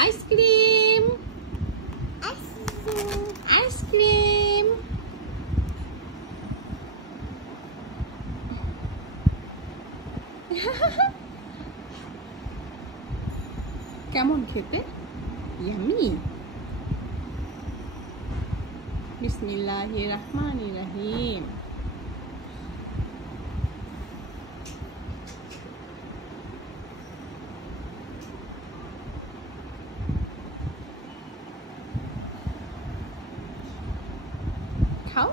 Ice cream ice cream কেমন খেতে? ইয়ামি। বিসমিল্লাহির রহমানির রহিম। খাও,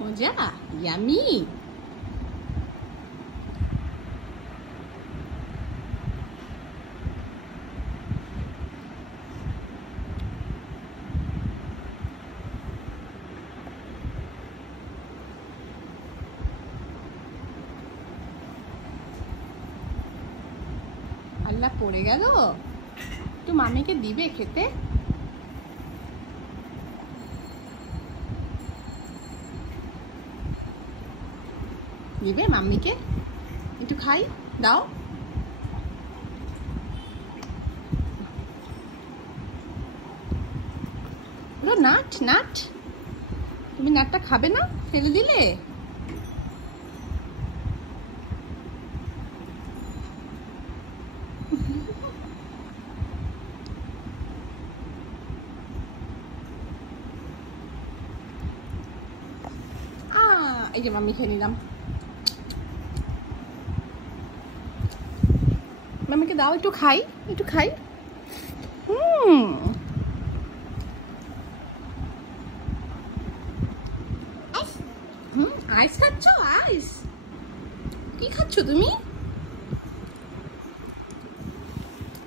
মজা, ইয়ামি। আল্লাহ পড়ে গেল, তো মামিকে দিবে খেতে? দিবে মাম্মিকে? একটু খাই দাও। নাট নাট, তুমি নাটটা খাবে না? ফেলে দিলে? এই যে মাম্মি খেয়ে নিলাম। মাম্মিকে দাও, একটু খাই, একটু খাই। আইস খাচ্ছ? আইস কি খাচ্ছ তুমি?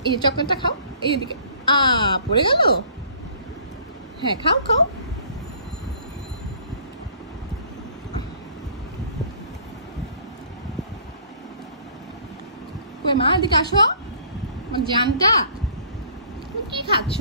এই চকলেটটা খাও, এইদিকে। পড়ে গেল। হ্যাঁ খাও খাও। কই মা, এদিকে আসো। আমার জানটা, তুমি কি খাচ্ছ?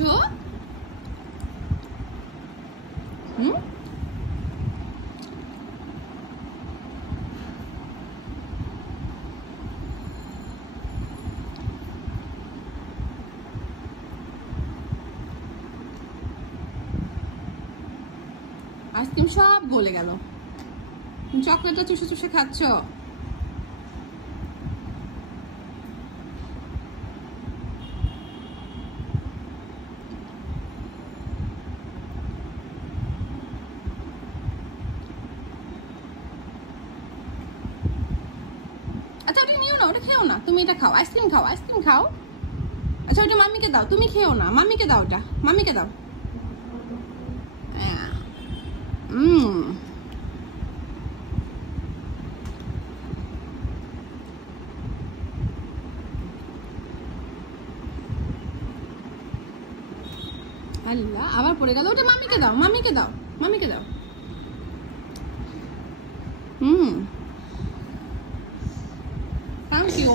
আইসক্রিম সব গলে গেল। চকলেটটা চুষে চুষে খাচ্ছ। আচ্ছা ওটা নিও না, ওটা খেও না, তুমি এটা খাও। আইসক্রিম খাও, আইসক্রিম খাও। আচ্ছা ওটা মাম্মিকে দাও, তুমি খেও না। মাম্মিকে দাও, ওটা মাম্মিকে দাও। আল্লাহ আবার পড়ে গেল। ওটা মাম্মিকে দাও, মাম্মিকে দাও, মাম্মিকে দাও। Thank you.